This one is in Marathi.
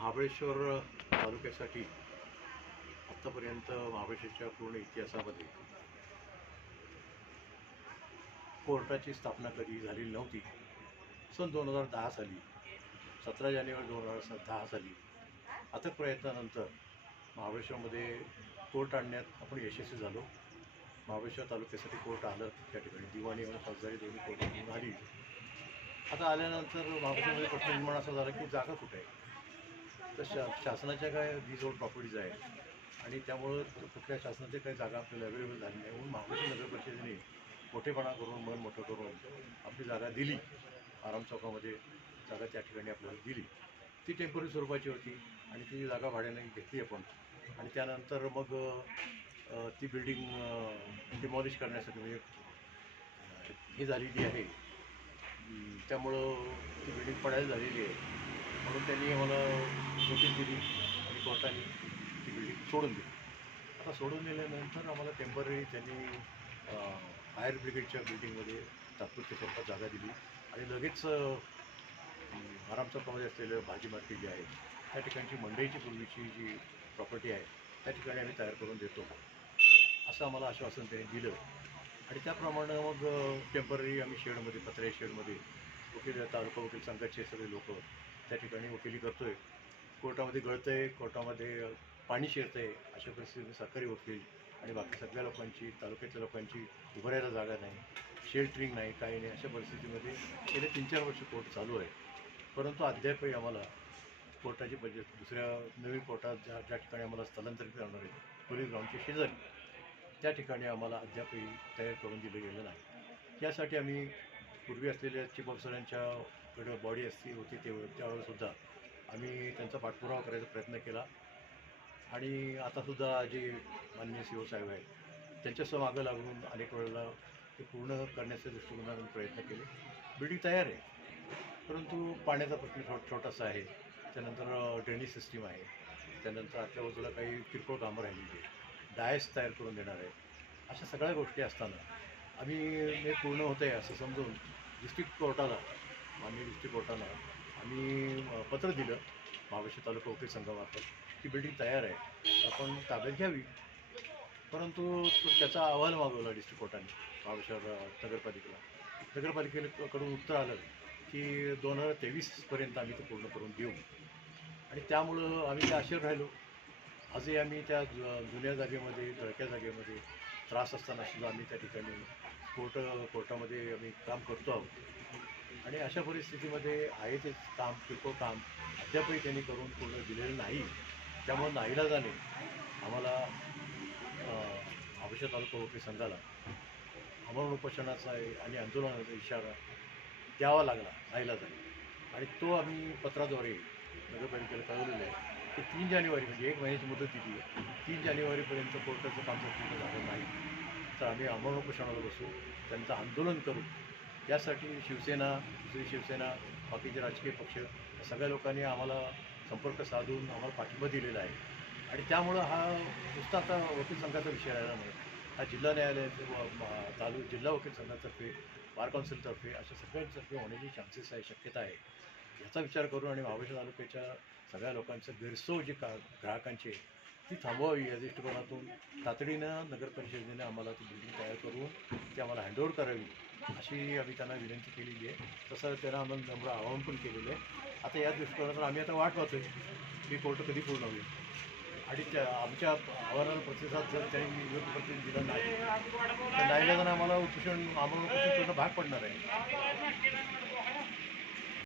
महाबळेश्वर तालुक्यासाठी आत्तापर्यंत महाबळेश्वरच्या पूर्ण इतिहासामध्ये कोर्टाची स्थापना कधी झालेली नव्हती. सन दोन हजार दहा साली सतरा जानेवारी दोन हजार दहा साली अथक प्रयत्नानंतर महाबळेश्वरमध्ये कोर्ट आणण्यात आपण यशस्वी झालो. महाबळेश्वर तालुक्यासाठी कोर्ट आलं त्या ठिकाणी दिवाणी आणि फौजदारी दोन्ही कोर्ट आली. आता आल्यानंतर महाबळेश्वरमध्ये प्रश्न निर्माण असा झाला की जागा कुठे आहे? तर शा शासनाच्या काय वीजोड प्रॉपर्टीज आहेत. आणि त्यामुळं कुठल्या शासनाच्या काही जागा आपल्याला अवेलेबल झाली नाही. म्हणून महाबळेश्वर नगर परिषदेने मोठेपणा करून मन मोठं करून आपली जागा दिली. आराम चौकामध्ये जागा त्या ठिकाणी आपल्याला दिली. ती टेंपररी स्वरूपाची होती आणि ती जागा भाड्याने घेतली आपण. आणि त्यानंतर मग ती बिल्डिंग डिमॉलिश करण्यासाठी म्हणजे अ, ही झालेली आहे. त्यामुळं ती बिल्डिंग पडायला झालेली आहे. म्हणून त्यांनी आम्हाला नोटीस दिली आणि कोर्टाने ती बिल्डिंग सोडून दिली. आता सोडून दिल्यानंतर आम्हाला टेंपररी त्यांनी फायर ब्रिगेडच्या बिल्डिंगमध्ये तात्पुरत्या स्वरूपात जागा दिली. आणि लगेच आरामचा आराम असलेलं भाजी मार्केट जे आहे त्या ठिकाणची मंडईची पूर्वीची जी प्रॉपर्टी आहे त्या ठिकाणी आम्ही तयार करून देतो. असं आम्हाला आश्वासन त्यांनी दिलं. आणि त्याप्रमाणे मग टेंपररी आम्ही शेडमध्ये पत्र्या शेडमध्ये वकील तालुका वकील संघाचे सगळे लोक त्या ठिकाणी वकिली करतो आहे कोर्टामध्ये गळतं आहे कोर्टामध्ये पाणी शिरतं आहे अशा परिस्थितीमध्ये सरकारी वकील आणि बाकी सगळ्या लोकांची तालुक्यातल्या लोकांची उभारायला जागा नाही शेल्टरिंग नाही काही नाही अशा परिस्थितीमध्ये गेले तीन चार वर्ष कोर्ट चालू आहे. परंतु अद्यापही आम्हाला कोर्टाची म्हणजे दुसऱ्या नवीन कोर्टात ज्या ज्या ठिकाणी आम्हाला स्थलांतरित करणार आहे पोलीस ग्राउंडच्या शेजारी त्या ठिकाणी आम्हाला अद्यापही तयार करून दिलं गेलं नाही. यासाठी आम्ही पूर्वी असलेल्या चीफ कडं बॉडी असती होती ते त्यावेळेसुद्धा आम्ही त्यांचा पाठपुरावा करायचा प्रयत्न केला. आणि आतासुद्धा जे माननीय सी ओ साहेब आहेत त्यांच्यासह मागं लागून अनेक वेळेला ते पूर्ण करण्याच्या दृष्टिकोनातून प्रयत्न केले. बिल्डिंग तयार आहे परंतु पाण्याचा प्रश्न थो छोटासा आहे. त्यानंतर ड्रेनेज सिस्टीम आहे. त्यानंतर आजच्या बाजूला काही किरकोळ कामं राहिलेली आहे डायस तयार करून देणार आहे अशा सगळ्या गोष्टी असताना आम्ही हे पूर्ण होतं आहे असं समजून डिस्ट्रिक्ट कोर्टाला माननीय डिस्ट्रिक्ट कोर्टाला आम्ही पत्र दिलं महाबळेश्वर तालुका वकील संघामार्फत ती बिल्डिंग तयार आहे आपण ताब्यात घ्यावी. परंतु त्याचा अहवाल मागवला डिस्ट्रिक्ट कोर्टाने महाबळेश्वर नगरपालिकेला. नगरपालिकेकडून उत्तर आलं की दोन हजार तेवीसपर्यंत आम्ही ते पूर्ण करून देऊ. आणि त्यामुळं आम्ही त्या आश्चर्य राहिलो. आजही आम्ही त्या जुन्या जागेमध्ये जळक्या जागेमध्ये त्रास असताना सुद्धा आम्ही त्या ठिकाणी कोर्ट कोर्टामध्ये आम्ही काम करतो आहोत. आणि अशा परिस्थितीमध्ये आहे ते काम किरकोळ काम अद्यापही त्यांनी करून पूर्ण दिलेलं नाही. त्यामुळे जाणे आम्हाला आवश्यक तालुका वकील संघाला अमरण उपोषणाचा आहे आणि आंदोलनाचा इशारा द्यावा लागला नाहीला जाणे आणि तो आम्ही पत्राद्वारे नगरपालिकेला कळवलेला आहे की तीन जानेवारी म्हणजे एक महिन्याची मुदत दिली आहे तीन जानेवारीपर्यंत कोर्टाचं काम जर पूर्ण झालं नाही. तर आम्ही अमरण उपोषणाला बसू त्यांचं आंदोलन करू यासाठी शिवसेना दुसरी शिवसेना बाकीचे राजकीय पक्ष या सगळ्या लोकांनी आम्हाला संपर्क साधून आम्हाला पाठिंबा दिलेला आहे. आणि त्यामुळं हा नुसता आता वकील संघाचा विषय राहिला नाही. हा जिल्हा न्यायालयाचे तालुक जिल्हा वकील संघातर्फे बार काउन्सिलतर्फे अशा सगळ्यांतर्फे होण्याची चान्सेस आहे शक्यता आहे. याचा विचार करून आणि महाबळेश्वर तालुक्याच्या सगळ्या लोकांचं गैरसोय जी का ग्राहकांची आहे, ती थांबवावी या दृष्टिकोनातून तातडीनं नगर परिषदेने आम्हाला ती बिल्डिंग तयार करून ती आम्हाला हँडओव्हर करावी. अशी आम्ही त्यांना विनंती केलेली आहे. तसं त्यांना आम्हाला नम्र आवाहन पण केलेलं आहे. आता या दृष्टिकोनातून आम्ही आता वाट पाहतोय. की कोर्ट कधी पूर्ण होईल. आणि त्या आमच्या आव्हानाला प्रतिसाद जर त्यांनी योग्य पद्धतीने दिला नाही तर नाही आम्हाला उपोषण आम्हाला उपोषण करणं भाग पडणार आहे.